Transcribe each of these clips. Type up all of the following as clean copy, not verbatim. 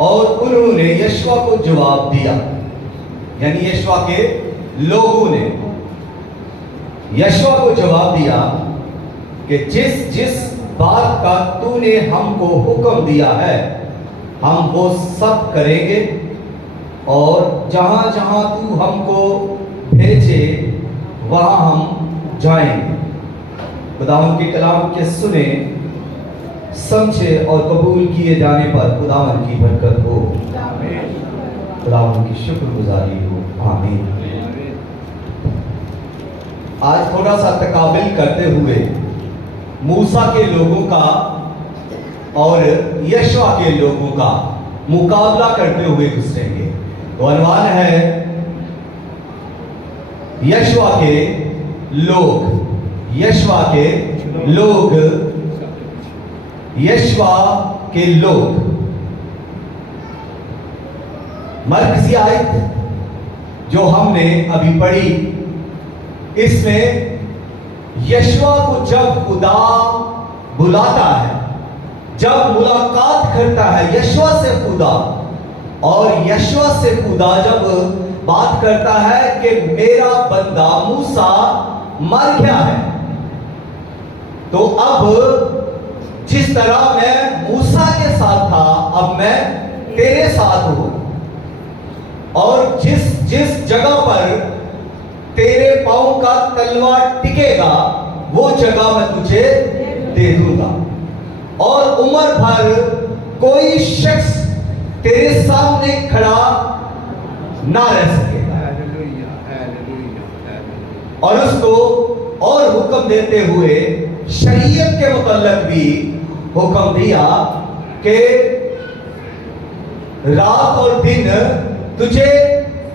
और उन्होंने यशवा को जवाब दिया, यानी यशवा के लोगों ने यशवा को जवाब दिया कि जिस जिस बात का तूने हमको हुक्म दिया है हम वो सब करेंगे, और जहां जहां तू हमको भेजे वहां हम जाएंगे। खुदावन के कलाम के सुने, समझे और कबूल किए जाने पर खुदावन की बरकत हो, खुदावन की शुक्रगुजारी हो। आमीन। आज थोड़ा सा तकाबिल करते हुए मूसा के लोगों का और यशवा के लोगों का मुकाबला करते हुए गुजरेंगे। तो अनवान है यशवा के लोग, यशवा के लोग, यशवा के लोग। मरकजी आयत जो हमने अभी पढ़ी, इसमें यशवा को जब खुदा बुलाता है, जब मुलाकात करता है यशवा से खुदा, और यशवा से खुदा जब बात करता है कि मेरा बंदा मूसा मर गया है, तो अब जिस तरह मैं मूसा के साथ था अब मैं तेरे साथ हूं, और जिस जिस जगह पर तेरे पांव का तलवा टिकेगा वो जगह मैं तुझे दे दूंगा, और उम्र भर कोई शख्स तेरे सामने खड़ा ना रह सकेगा। और उसको और हुक्म देते हुए शरीयत के मुतल्लक भी हुक्म दिया कि रात और दिन तुझे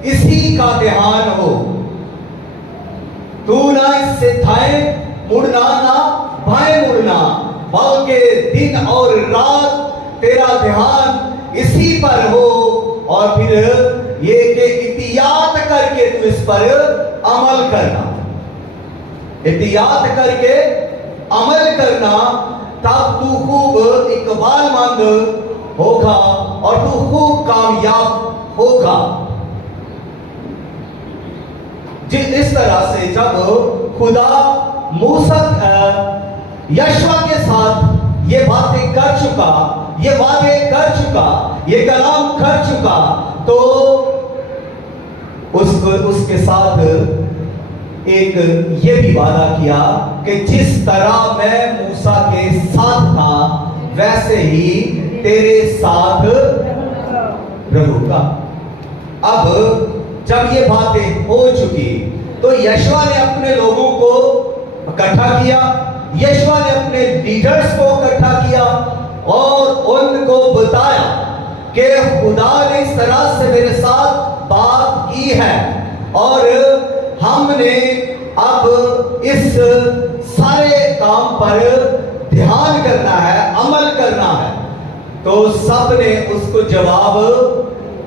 इसी का ध्यान हो, तू ना इससे दाएं मुड़ना ना बाएं मुड़ना, बल्कि दिन और रात तेरा ध्यान इसी पर हो, और फिर ये कि इतियात करके तू इस पर अमल करना, इतियात करके अमल करना, तब तू खूब इकबालमंद होगा और तू खूब कामयाब होगा। इस तरह से जब खुदा मूसा यशवा के साथ ये बातें कर चुका, ये वादे कर चुका, ये कलाम कर चुका, तो उसके साथ एक ये भी वादा किया कि जिस तरह मैं मूसा के साथ था वैसे ही तेरे साथ रहूंगा। अब जब ये बातें हो चुकी तो यशवा ने अपने लोगों को इकट्ठा किया, यशवा ने अपने लीडर्स को इकट्ठा किया और उनको बताया कि खुदा ने इस तरह से मेरे साथ बात की है और हमने अब इस सारे काम पर ध्यान करना है, अमल करना है। तो सब ने उसको जवाब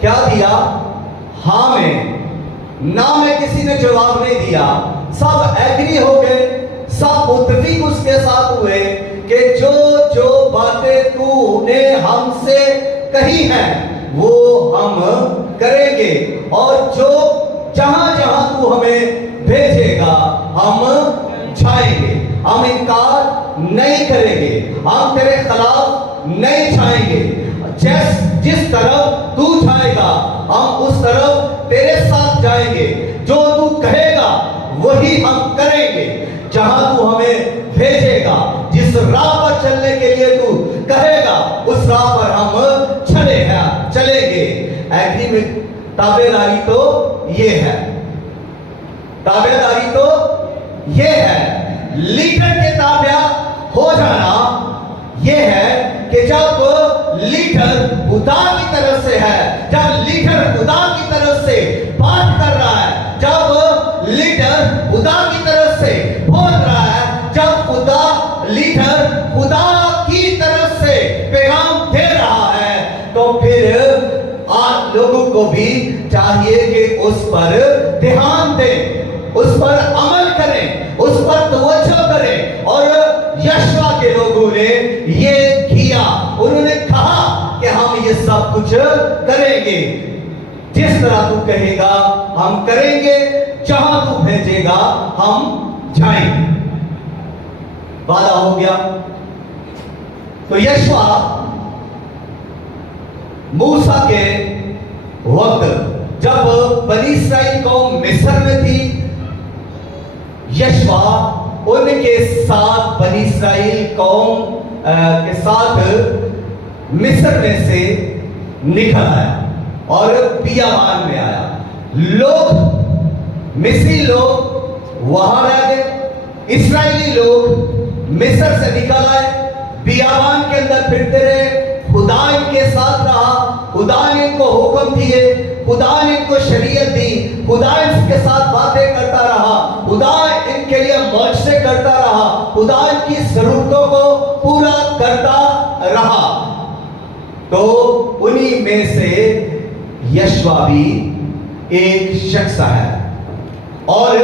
क्या दिया? हाँ में, ना में किसी ने जवाब नहीं दिया। सब एग्री हो गए, सब मुत्तफिक उसके साथ हुए कि जो जो बातें तूने हमसे कही हैं वो हम करेंगे, और जो जहां जहां तू हमें भेजेगा हम जाएंगे, हम इनकार नहीं करेंगे, हम तेरे खिलाफ नहीं जाएंगे। जिस तरफ तू जाएगा हम उस तरफ तेरे साथ जाएंगे, जो तू कहेगा वही हम करेंगे, जहां तू हमें भेजेगा, जिस राह पर चलने के लिए तू कहेगा उस राह पर हम चलेंगे। एग्री में ताबेदारी तो ये है, ताबेदारी तो ये है। लीडर के ताबे हो जाना ये है कि जब लीडर खुदा की तरफ से है, जब लीडर खुदा की तरफ से बात कर रहा है, जब लीडर खुदा की तरफ से बोल रहा है, जब खुदा लीडर खुदा की तरफ से पैगाम दे रहा है, तो फिर आप लोगों को भी चाहिए कि उस पर ध्यान दें, उस पर अमल करें, उस पर तवज्जो करें। और यशवा के लोगों ने ये किया, उन्होंने कहा कि हम ये सब कुछ करेंगे, जिस तरह तू कहेगा हम करेंगे, जहां तू भेजेगा हम जाएंगे। वादा हो गया। तो यशवा मूसा के वक्त जब बनी इस्राएल कौम मिस्र में थी, यशवा उनके साथ बनी इस्राएल कौम के साथ मिस्र में से निकल आया और बियाबान में आया। लोग मिस्री लोग वहां रह गए, इस्राएली लोग मिस्र से निकल आए, बियाबान के अंदर फिरते रहे। खुदा इनके साथ रहा, खुदा ने इनको हुक्म दिए, खुदा ने इनको शरीयत दी, खुदा इनके साथ बातें करता रहा, खुदा इनके लिए मौजज़े करता रहा, खुदा इनकी जरूरतों को पूरा करता रहा। तो उन्हीं में से यशवा भी एक शख्स है, और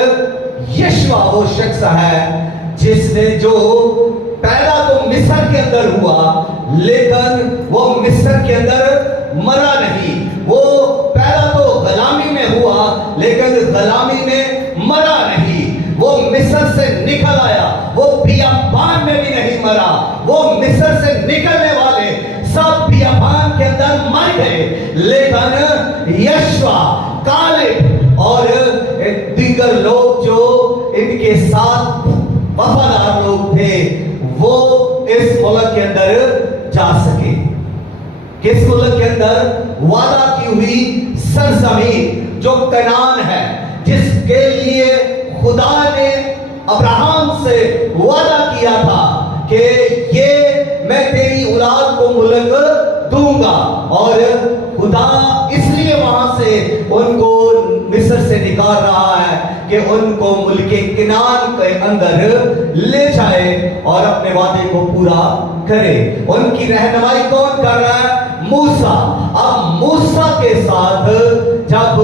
यशवा वो शख्स है जिसने जो पैदा तो मिस्र के अंदर हुआ, लेकिन वो मिस्र के अंदर मरा नहीं। वो पैदा तो गुलामी में हुआ, लेकिन गुलामी में मरा नहीं। वो मिस्र से निकल आया, वो बियाबान में भी नहीं मरा। वो मिस्र से निकलने वाले सब बियाबान के अंदर मर गए, लेकिन यशवा, कालेब और दीगर लोग जो इनके साथ वफादार लोग थे, वो इस मुल्क के अंदर जा सके। किस मुल्क के अंदर? वादा की हुई सरजमीन जो कनान है, जिसके लिए खुदा ने अब्राहम से वादा किया था कि ये मैं तेरी औलाद को मुल्क दूंगा। और खुदा इसलिए वहां से उनको मिस्र से निकाल रहा है कि उनको मुल्के किनान के अंदर ले जाए और अपने वादे को पूरा करे। उनकी रहनुमाई कौन कर रहा है? मूसा। अब मूसा के साथ जब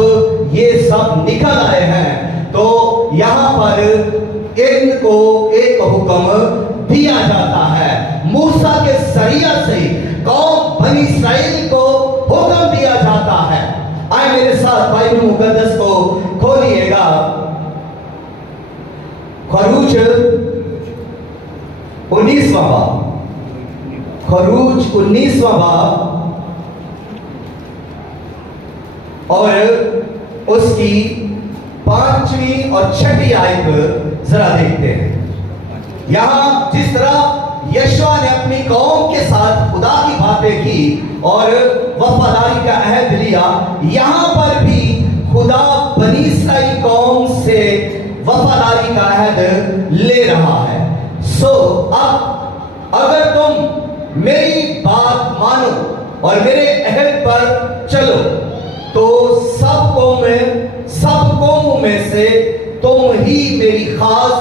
ये सब निकल आए हैं, तो यहां पर इनको एक हुक्म दिया जाता है। मूसा के जरिया से कौम बनी इस्राएल को हुक्म दिया जाता है। आए मेरे साथ बाइबल मुकद्दस को खोलिएगा। खरूज 19वां बाब, खरूज 19वां बाब और उसकी 5वीं और 6वीं आयत जरा देखते हैं। यहां जिस तरह यशवा ने अपनी कौम के साथ खुदा की बातें की और वफादारी का अहद लिया, यहां पर भी खुदा बनी इस्राएल कौम से वफादारी का अहद ले रहा है। सो अब अगर तुम मेरी बात मानो और मेरे अहद पर चलो, तो सब कौमों में से तुम ही मेरी खास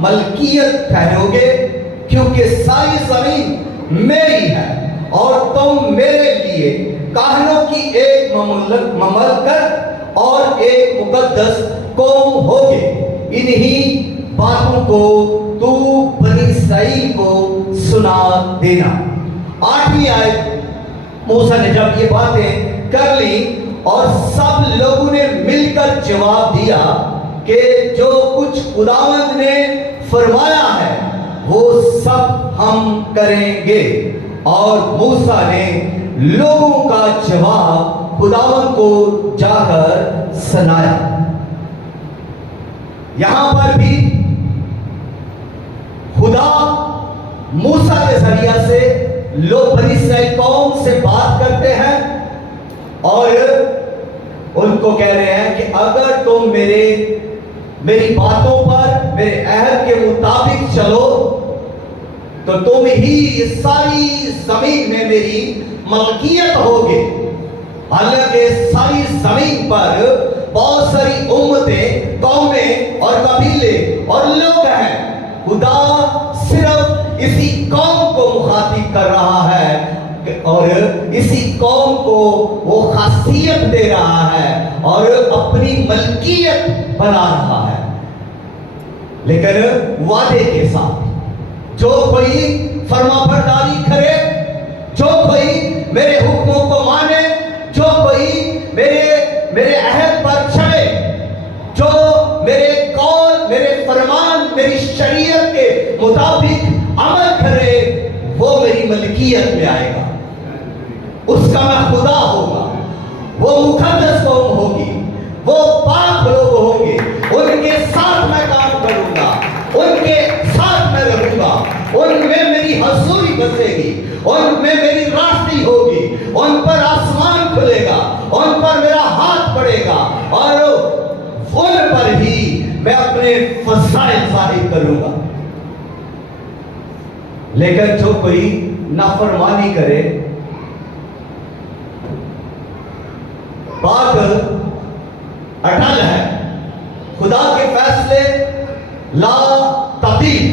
मलकियत ठहरोगे, क्योंकि सारी जमीन मेरी है और तुम मेरे लिए काहनों की एक ममलकत और एक मुकद्दस कौम होगे। इन्हीं बातों को तू बनी इस्राएल को सुना देना। 8वीं आयत मूसा ने जब ये बातें कर ली और सब लोगों ने मिलकर जवाब दिया कि जो कुछ खुदावंद ने फरमाया है वो सब हम करेंगे। और मूसा ने लोगों का जवाब खुदावंद को जाकर सुनाया। यहां पर भी खुदा मूसा के जरिया से लोग बनी इस्राएल कौम से बात करते हैं और उनको कह रहे हैं कि अगर तुम मेरी बातों पर, मेरे अहद के मुताबिक चलो, तो तुम ही सारी जमीन में मेरी मलकियत होगे। हालांकि सारी जमीन पर बहुत सारी उम्मतें, कौमें और कबीले और लोग हैं। खुदा सिर्फ इसी कौम को मुखातिब कर रहा है और इसी कौम को वो खासियत दे रहा है और अपनी मलकियत बना रहा है, लेकिन वादे के साथ। जो कोई फरमाबरदारी करे, जो कोई मेरे हुक्मों को माने, शरीयत के मुताबिक अमल करे वो मेरी मलकियत में आएगा, उसका मैं खुदा होगा, वो मुकद्दस कौम होगी, वो पाक लोग होंगे, उनके साथ मैं काम करूंगा, उनके साथ मैं रहूंगा, उनमें मेरी हजूरी बसेगी, उनमें मेरी रास्ती होगी, उन पर आसमान खुलेगा, उन पर मेरा हाथ पड़ेगा और उन पर ही मैं अपने फज़ाइल जाहिर करूंगा। लेकिन जो कोई नाफरमानी करे, बात अटल है, खुदा के फैसले ला तब्दील।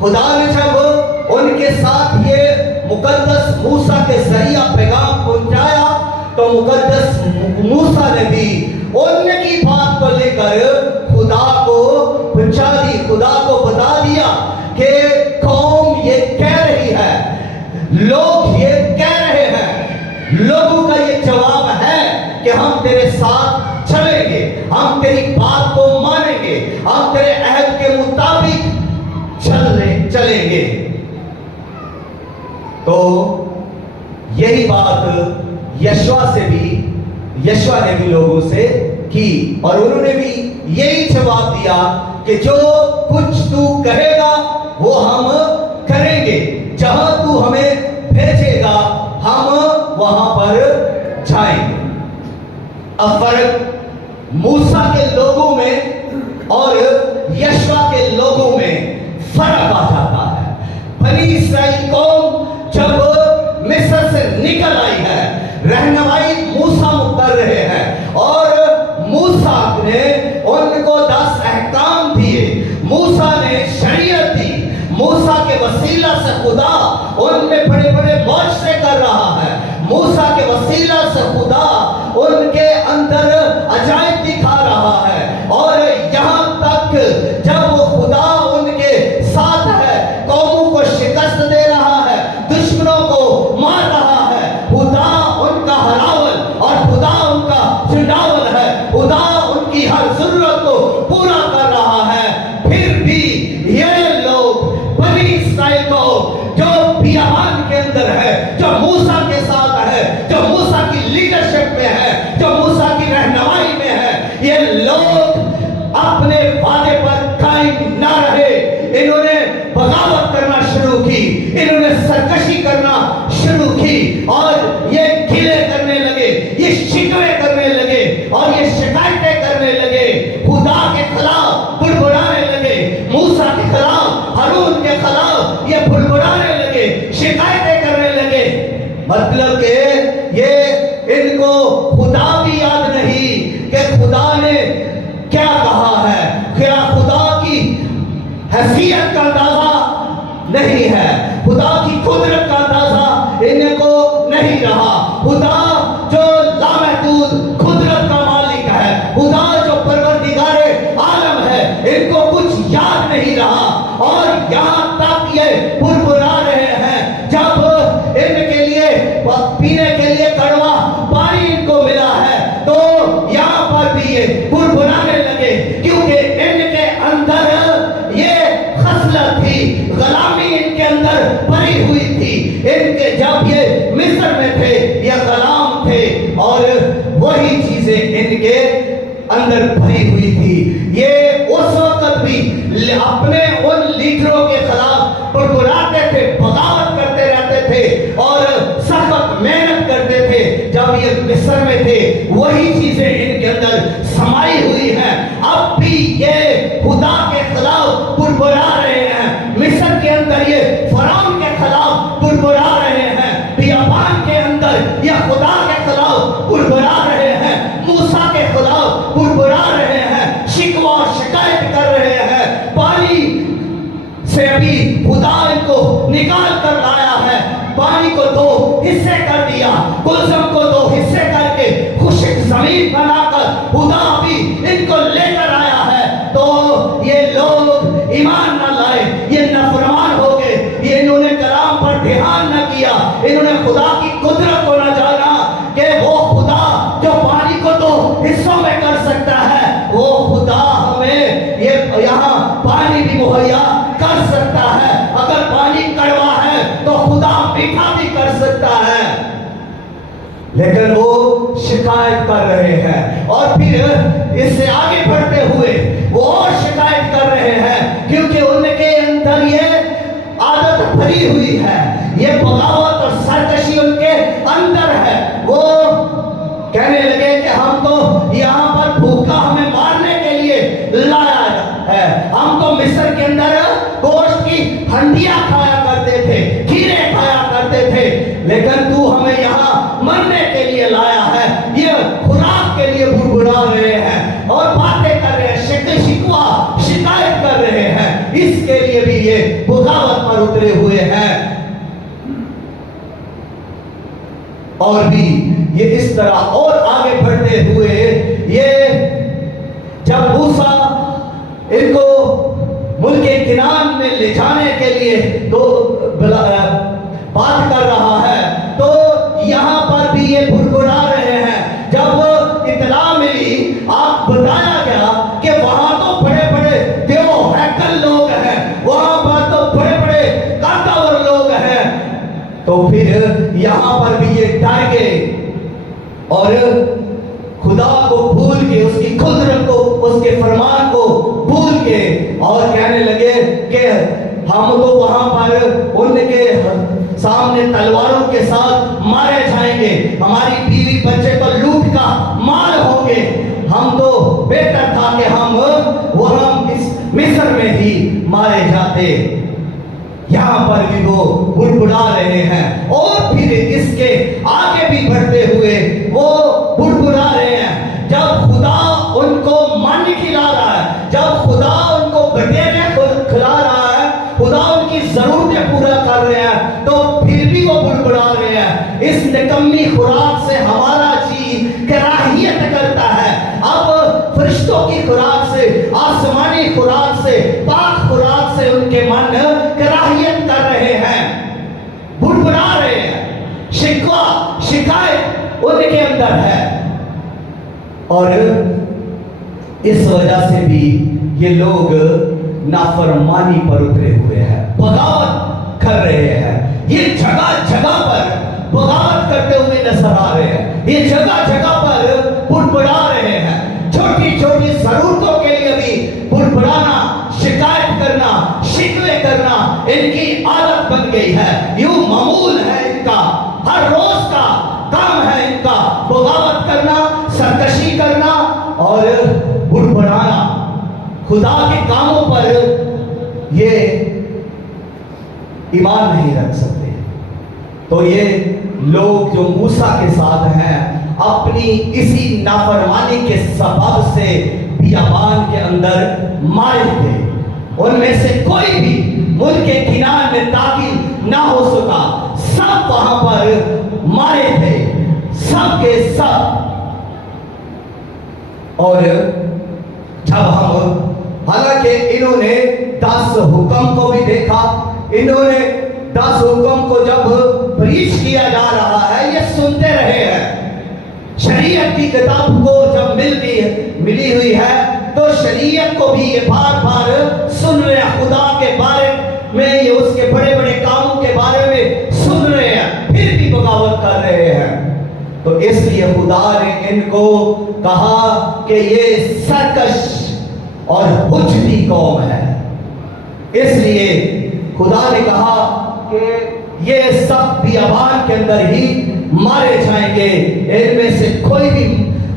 खुदा ने जब उनके साथ ये मुकद्दस मूसा के जरिया पैगाम पहुंचाया तो मुकद्दस मूसा ने भी उनकी बात को लेकर खुदा को पहुंचा दी, खुदा को बता दिया कि कौम ये कह रही है, लोग ये कह रहे हैं, लोगों का ये जवाब है कि हम तेरे साथ चलेंगे, हम तेरी बात को मानेंगे, हम तेरे अहद के मुताबिक चलेंगे। तो यही बात यशवा ने भी लोगों से की और उन्होंने भी यही जवाब दिया कि जो कुछ तू कहेगा वो हम करेंगे, जहां तू हमें भेजेगा हम वहां पर जाएंगे। अब फर्क मूसा के लोगों में और यशवा के लोगों में फर्क आ जाता है। बनी इस्राएल कौम जब मिस्र से निकल आई है, रहनुमाई मूसा कर रहे हैं और मूसा ने उनको 10 अहकाम दिए, मूसा ने शरीयत दी, मूसा के वसीला से खुदा उनमें बड़े बड़े मौजज़े कर रहा है, मूसा के वसीला से खुदा उनके अंदर अजायब दिखा रहा है। और यहां तक जब वो खुदा उनके साथ है, कौमों को शिकस्त दे रहा है, दुश्मनों को मार रहा है, खुदा उनका हरावल और खुदा उनका छुड़ावल है, खुदा उनकी हर जरूरत को पूरा कर रहा है। फिर भी ये लोग बनी इस्राएल को जो बियाबान के अंदर है, जो मूसा के साथ है, जो मूसा की लीडरशिप में है, जो मूसा की रहनुमाई में है, ये लोग अपने वादे पर कायम ना रहे, इन्होंने बगावत करना शुरू की, इन्होंने सरकशी करना शुरू की और ये गिले करने लगे, ये शिकवे करने लगे और ये शिकायतें करने लगे, खुदा के खिलाफ बुड़बुड़ाने लगे, मूसा के खिलाफ, हारून के खिलाफ ये बुड़बुड़ाने लगे, शिकायतें करने लगे। मतलब के ये इनको खुदा भी याद नहीं कि खुदा ने क्या कहा है, क्या खुदा की हैसियत का अंदाजा नहीं है, खुदा की कुदरत का अंदाजा इनको नहीं रहा। खुदा जो लामहदूद कुदरत का मालिक है, खुदा जो परवरदिगारे आलम है, इनको कुछ याद नहीं रहा और यहाँ तक ये बुरबुरा रहे हैं। जब इनके लिए पीने के लिए कड़वा पानी इनको मिला है तो यहाँ पर भी ये बुरबुराने लगे, क्योंकि इनके अंदर ये खसलत थी, गुलामी इनके अंदर भरी हुई थी। इनके जब ये मिस्र में थे ये गुलाम थे और वही चीजें इनके अंदर भरी हुई थी। ये उस वक्त भी अपने उन लीडरों के खिलाफ बुड़बुड़ाते थे, बगावत करते रहते थे और सख्त मेहनत करते थे। जब ये मिस्र में थे वही चीजें इनके अंदर समाई हुई हैं। अब भी ये खुदा के खिलाफ बुड़बुड़ा रहे हैं, मिस्र के अंदर ये फरौन के खिलाफ बुड़बुड़ा रहे हैं, बियाबान के अंदर ये खुदा के खिलाफ बुड़बुड़ा रहे हैं, मूसा के खिलाफ बुड़बुड़ा रहे हैं, शिकवा और शिकायत कर रहे हैं। पानी से अभी खुदा इनको निकाल कर लाया है, पानी को 2 हिस्से कर दिया, गुलशन को 2 हिस्से करके खुशक जमीन बनाकर खुदा भी इनको लेकर आया है। तो ये लोग ईमान न लाए, ये नाफरमान हो गए, ये इन्होंने कलाम पर ध्यान न किया, इन्होंने खुदा की कुदरत को न जाना कि वो खुदा जो पानी को 2 हिस्सों में कर सकता है, वो खुदा हमें ये यहाँ पानी भी लेकिन वो शिकायत कर रहे हैं। और फिर इससे आगे बढ़ते हुए वो और शिकायत कर रहे हैं, क्योंकि उनके अंदर ये आदत भरी हुई है, ये बगावत और सरकशी उनके अंदर है। वो कहने लगे कि हम तो यहाँ पर भूखा हमें मारने के लिए लाया है, हम तो मिस्र के अंदर गोश्त की हंडियां खाया करते थे, खीरे खाया करते थे, लेकिन तू हमें यहाँ मरने के लिए लाया है। ये खुराक के लिए बुड़बुड़ा रहे हैं और बातें कर रहे हैं, शिकवा शिकायत कर रहे हैं। इसके लिए भी ये बगावत पर उतरे हुए हैं। और भी ये इस तरह और आगे बढ़ते हुए ये जब मूसा इनको मुल्के किनान में ले जाने के लिए तो बात कर रहा है, तो यहां पर भी ये भुड़भुड़ा रहे हैं। जब इतला मिली, आप बताया गया कि वहां तो बड़े बड़े देव हैकल लोग हैं, वहां पर तो बड़े बड़े कांतावर लोग हैं, तो फिर यहां पर भी ये डर गए और खुदा को भूल के, उसकी कुदरत को, उसके फरमान को भूल के और कहने लगे कि हम तो वहां पर उनके सामने तलवारों के साथ मारे जाएंगे, हमारी बीवी बच्चे तो लूट का मार होंगे। हम तो बेहतर था कि हम वहां इस मिस्र में ही मारे जाते। यहां पर भी वो बुड़बुड़ा रहे हैं। और फिर इसके आगे भी बढ़ते हुए वो बुड़बुड़ा रहे हैं। जब खुदा उनको मन खिला रहा है, जब खुदा उनको बटेरे खिला रहा है, खुदा उनकी जरूरतें पूरा कर रहे हैं, तो फिर भी वो बुड़बुड़ा रहे हैं। इस निकम्मी खुराक से हमारा जी कराहियत करता है। अब फरिश्तों की खुराक से, आसमानी खुराक से, पाक खुराक से उनके मन कराहियत कर रहे हैं, बुड़बुड़ा रहे हैं, शिकवा शिकायत उनके अंदर है। और इस वजह से भी ये लोग नाफरमानी पर उतरे हुए हैं, बगावत कर रहे हैं। ये जगह जगह पर बगावत करते हुए नजर आ रहे हैं, ये जगह जगह पर बुड़बुड़ा रहे हैं। छोटी छोटी जरूरतों के लिए भी बुड़बुड़ाना, शिकायत करना, शिकवे करना इनकी आदत बन गई है। यूं मामूल है इनका, हर रोज का काम है इनका, बगावत करना, सरकशी करना और बुड़बुड़ाना। खुदा के कामों पर ये ईमान नहीं रख सकते। तो ये लोग जो मूसा के साथ हैं, अपनी इसी नाफरमानी के सबब से बियाबान के अंदर मारे थे। उनमें से कोई भी मुल्के किनार में दाखिल ना हो सका, सब वहां पर मारे थे, सब के सब। और जब हम, हालांकि इन्होंने 10 हुक्म को भी देखा, इन्होंने 10 हुक्म को जब प्रीच किया जा रहा है, ये सुनते रहे हैं। शरीयत की किताब को जब मिली हुई है, तो शरीयत को भी ये बार बार सुन रहे हैं, खुदा के बारे में, ये उसके बड़े बड़े कामों के बारे में सुन रहे हैं, फिर भी बगावत कर रहे हैं। तो इसलिए खुदा ने इनको कहा कि ये सरकश और हुज्जती कौम है। इसलिए खुदा ने कहा कि ये सब बियाबान के अंदर ही मारे जाएंगे, इनमें से कोई भी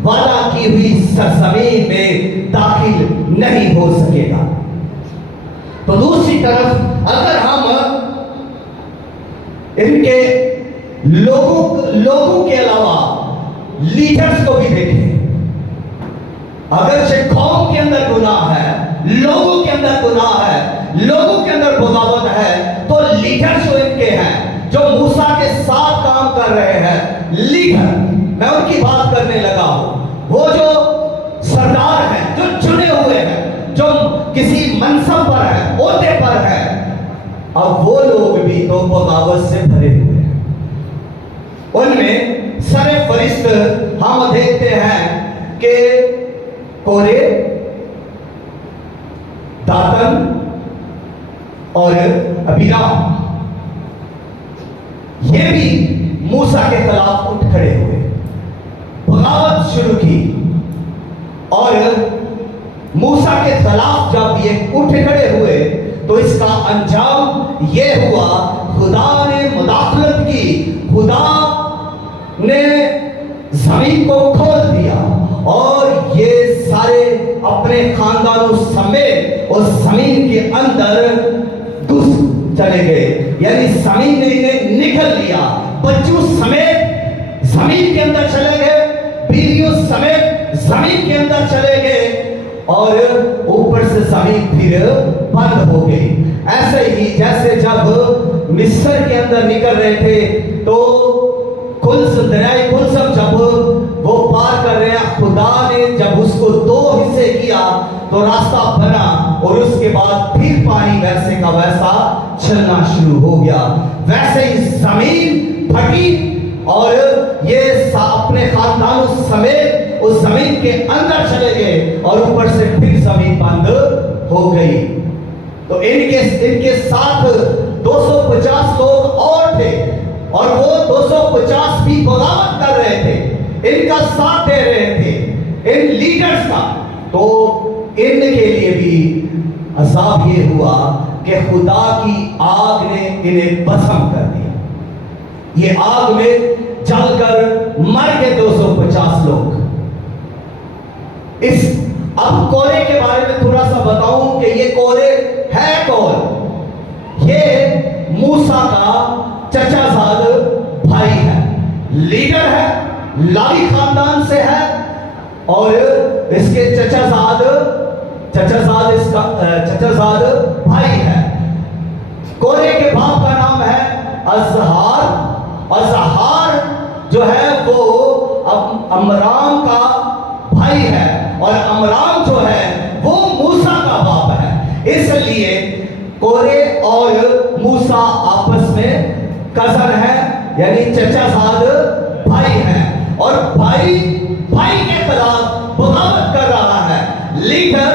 वादा की हुई सरजमीन में दाखिल नहीं हो सकेगा। तो दूसरी तरफ अगर हम इनके लोगों के अलावा लीडर्स को भी देखें, अगर से कौम के अंदर गुनाह है, लोगों के अंदर गुनाह है, लोगों के अंदर बगावत है, तो लीडर्स जो इनके हैं, जो मूसा के साथ काम कर रहे हैं, लीडर, मैं उनकी बात करने लगा हूं। वो जो सरदार हैं, जो चुने हुए हैं, जो किसी मनसब पर है, ओहदे पर है, अब वो लोग भी तो बगावत से भरे हुए हैं। उनमें सरे फरिश्त हम देखते हैं कि कोरे, दातन और अबीराम, ये भी मूसा के खिलाफ उठ खड़े हुए। बगावत शुरू की और मूसा के खिलाफ जब ये उठ खड़े हुए तो इसका अंजाम ये हुआ, खुदा ने मुदाखलत की, खुदा ने जमीन को खोल दिया और ये सारे अपने खानदानों समेत उस जमीन के अंदर घुस चले गए, यानी जमीन ने इन्हें निगल लिया। बच्चों समेत जमीन के अंदर चले गए, बीवियों समेत जमीन के अंदर चले गए और ऊपर से जमीन फिर बंद हो गई। ऐसे ही जैसे जब मिस्र के अंदर निकल रहे थे तो दरियाए कुलसम जब वो पार कर रहे हैं, खुदा ने जब उसको दो हिस्से किया तो रास्ता बना और उसके बाद फिर पानी वैसे का वैसा चलना शुरू हो गया। वैसे ही जमीन फटी और ये अपने खानदानों समेत उस जमीन के अंदर चले गए और ऊपर से फिर जमीन बंद हो गई। तो इनके साथ 250 लोग और थे और वो 250 भी बगावत कर रहे थे, इनका साथ दे रहे थे, इन लीडर्स का। तो इनके लिए भी अजाब ये हुआ कि खुदा की आग ने इन्हें भस्म कर दिया। ये आग में जलकर मर गए 250 लोग। इस अब कोरे के बारे में थोड़ा सा बताऊं कि ये कोरे है कौन? ये मूसा का चचाजाद भाई है, लीडर है, लावी खानदान से है और इसके चचाजाद इसका चचाजाद भाई है। कोरे के बाप का नाम है अज़हार। अज़हार जो है वो अमराम का भाई है और अमराम जो है वो मूसा का बाप है। इसलिए कोरे और मूसा आपस में कजन है, यानी चचाजाद भाई है और भाई के खिलाफ बगावत कर रहा है, लीडर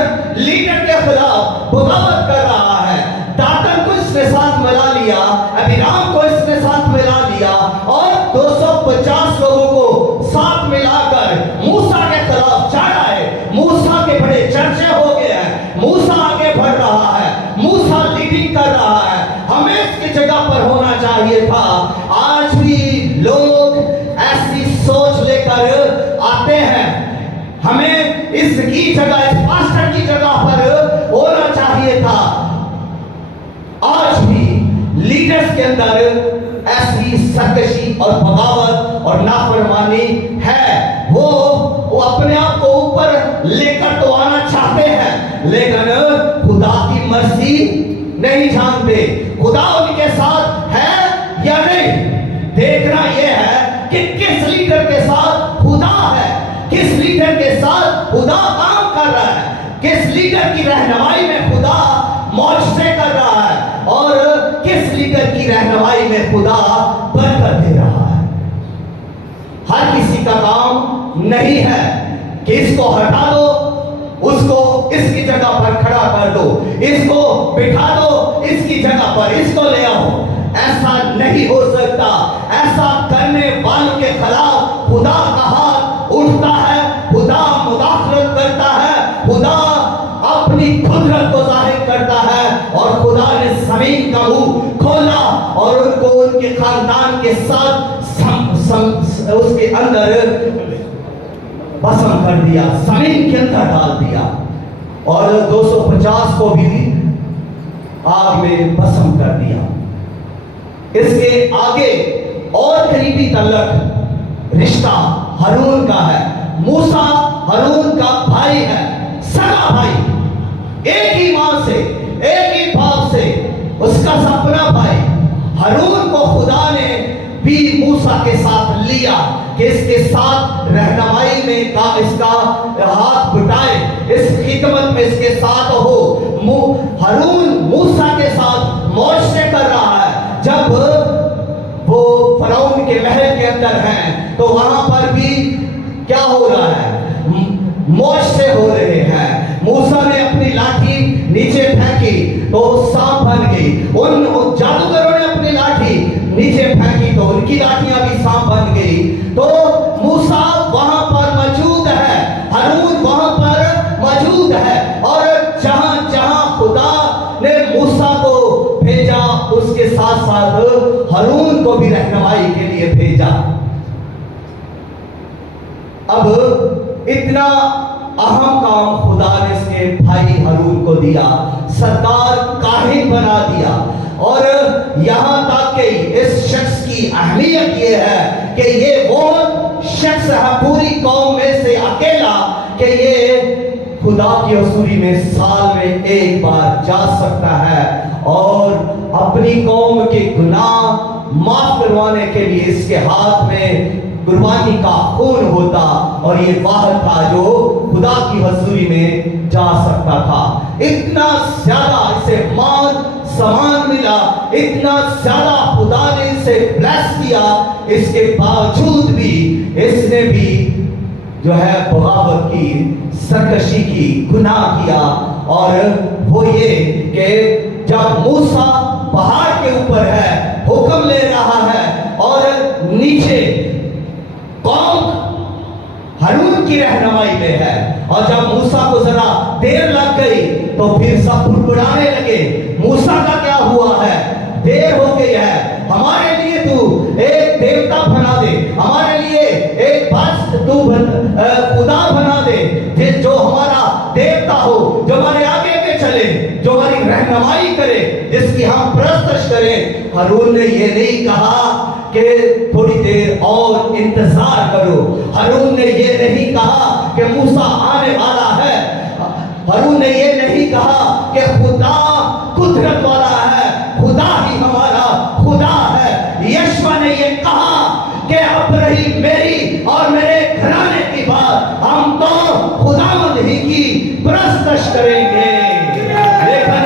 के खिलाफ बगावत कर रहा है। दातन को इसने साथ मिला लिया, अबीराम को इसने साथ मिला लिया और 250 लोगों को साथ मिलाकर मूसा के खिलाफ चढ़ा है। मूसा के बड़े चर्चे हो गए हैं, मूसा आगे बढ़ रहा है, मूसा लीडिंग कर रहा है। हमें इसकी जगह पर होना चाहिए था। आज भी लोग ऐसी सोच लेकर आते हैं, हमें इसकी जगह, इस पास्टर की जगह पर होना चाहिए था। आज भी लीडर्स के अंदर ऐसी सरकशी और बगावत और नाफरमानी है। वो अपने आप को ऊपर लेकर तो आना चाहते हैं लेकिन खुदा की मर्जी नहीं जानते। खुदा उनके साथ है या नहीं, देखना यह है कि किस लीडर के साथ खुदा है, किस लीडर के साथ खुदा काम कर रहा है, किस लीडर की रहनुमाई में खुदा मौजज़े कर रहा है और किस लीडर की रहनुमाई में खुदा बरकत दे रहा है। हर किसी का काम नहीं है कि इसको हटा दो, उसको इसकी जगह पर खड़ा कर दो, इसको बिठा दो इसकी जगह पर, इसको ले आओ। ऐसा नहीं हो सकता। ऐसा करने वालों के खिलाफ खुदा का हाथ उठता है, खुदा मुदाखलत करता है, खुदा अपनी कुदरत को जाहिर करता है और खुदा ने जमीन का मुंह खोला और उनको उनके खानदान के साथ उसके अंदर भस्म कर दिया, जमीन के अंदर डाल दिया और 250 को भी आग में भस्म कर दिया। इसके आगे और करीबी तल्लक रिश्ता हारून का है। मूसा हारून का भाई है, सगा भाई, एक ही मां से, एक ही बाप से, उसका सपना भाई। हारून को खुदा ने भी मूसा के साथ लिया कि इसके साथ रहनुमाई में का इसका हाथ बटाए, इस खिदमत में इसके साथ हो। हारून मूसा के साथ मौजज़े कर रहा है। जब वो फरौन के महल के अंदर हैं तो वहां पर भी क्या हो रहा है, मौजज़े हो रहे हैं। मूसा ने अपनी लाठी नीचे फेंकी तो सांप बन गई, उन जादूगरों ने अपनी लाठी नीचे फेंकी तो उनकी लाठियां भी सांप बन गई। तो मूसा वहां पर को भी रहनुमाई के लिए भेजा। अब इतना अहम काम खुदा ने इसके भाई हारून को दिया, सरदार काहिन बना दिया। और यहां तक कि इस शख्स की अहमियत यह है कि ये वो शख्स है पूरी कौम में से अकेला कि ये खुदा की हजूरी में साल में एक बार जा सकता है और अपनी कौम के गुनाह माफ करवाने के लिए इसके हाथ में कुर्बानी का खून होता और ये वाहद था जो खुदा की हजूरी में जा सकता था। इतना ज्यादा इसे मान सम्मान मिला, इतना ज्यादा खुदा ने इसे ब्लेस किया, इसके बावजूद भी इसने भी जो है बगावत की, सरकशी की, गुनाह किया। और वो ये कि जब मूसा पहाड़ के ऊपर है, हुक्म ले रहा है और नीचे कौम हारून की रहनुमाई में है, और जब मूसा को जरा देर लग गई तो फिर सब बुड़बुड़ाने लगे, मूसा का क्या हुआ है, देर हो गई है, हमारे लिए तू एक देवता बना दे, हमारे लिए एक तू खुदा बना दे जो हमारा देवता हो, जो हमारे आगे आगे चले, जो हमारी रहनुमाई करे, जिसकी हम परस्तिश करें। हारून ने ये नहीं कहा कि थोड़ी देर और इंतजार करो, हारून ने ये नहीं कहा कि मूसा आने वाला है, हारून ने ये नहीं कहा कि खुदा कुदरत वाला है, खुदा ही हमारा खुदा है। यशवा ने ये कहा कि अब रही मेरी और मेरे घराने की बात, हम तो खुदावंद ही की परस्तिश करेंगे। लेकिन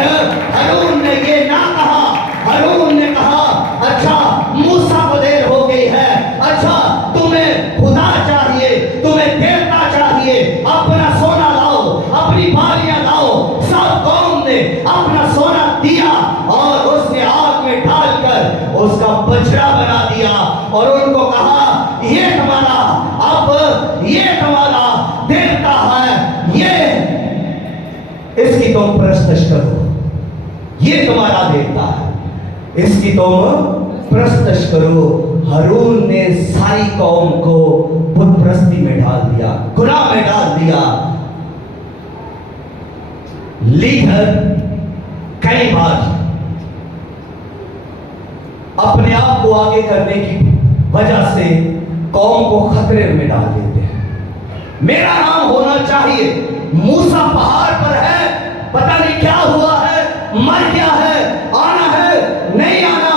हारून ने ये ना कहा, हारून ने कहा अच्छा मूसा को देर हो गई है, अच्छा तुम्हें खुदा चाहिए, तुम्हें देवता चाहिए, अपना सोना लाओ, अपनी बालियां लाओ। सब कौम ने अपना सोना दिया और उसने आग में डालकर उसका बछड़ा बना दिया और उनको कहा ये तुम्हारा, अब ये तुम्हारा देवता है, ये इसकी तुम परस्तिश करो, ये तुम्हारा देवता है, इसकी तुम परस्तिश करो। हारून ने सारी कौम को बुत परस्ती में डाल दिया, गुनाह में डाल दिया। लीडर कई बार अपने आप को आगे करने की वजह से कौम को खतरे में डाल देते हैं। मेरा नाम होना चाहिए, मूसा पहाड़ पर है, पता नहीं क्या हुआ है, मर गया है, आना है नहीं आना,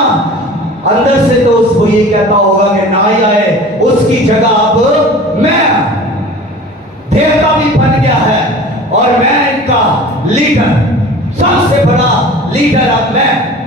अंदर से तो उसको ये कहता होगा कि ना ही आए, उसकी जगह अब मैं देवता भी बन गया है और मैं इनका लीडर, सबसे बड़ा लीडर अब मैं।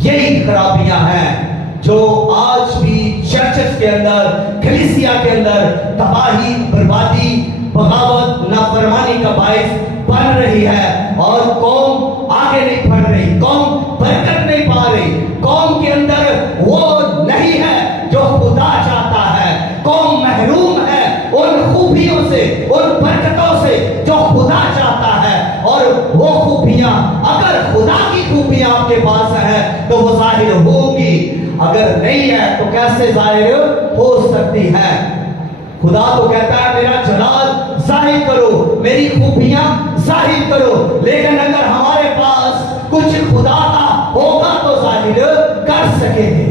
यही खराबियां हैं जो आज भी चर्चेस के अंदर, कलीसिया के अंदर तबाही, बर्बादी, बगावत, नाफरमानी का बाइस बन रही है और कौम आगे नहीं बढ़ रही, कौम बरकत नहीं पा रही, कौम के अंदर वो नहीं है जो खुदा चाहता है, कौम महरूम है उन खूबियों से, उन बरकतों से जो खुदा चाहता है। और वो खूबियां, अगर खुदा की खूबियां आपके पास है तो वो जाहिर होगी, अगर नहीं है तो कैसे जाहिर हो सकती है। खुदा तो कहता है मेरा जलाल जाहिर करो, मेरी खूबियां जाहिर करो, लेकिन अगर हमारे पास कुछ खुदा का होगा तो जाहिर कर सकेंगे।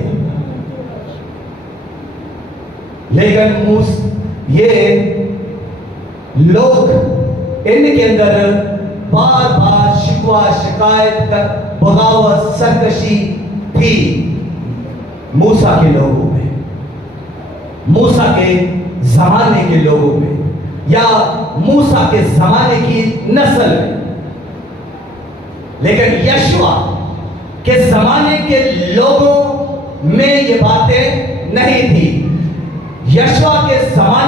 लेकिन ये लोग, इनके अंदर बार बार शिकवा, शिकायत, बगावत, सरकशी थी मूसा के लोगों में, मूसा के जमाने के लोगों में, या मूसा के जमाने की नस्ल में। लेकिन यशवा के जमाने के लोगों में ये बातें नहीं थी। यशवा के जमाने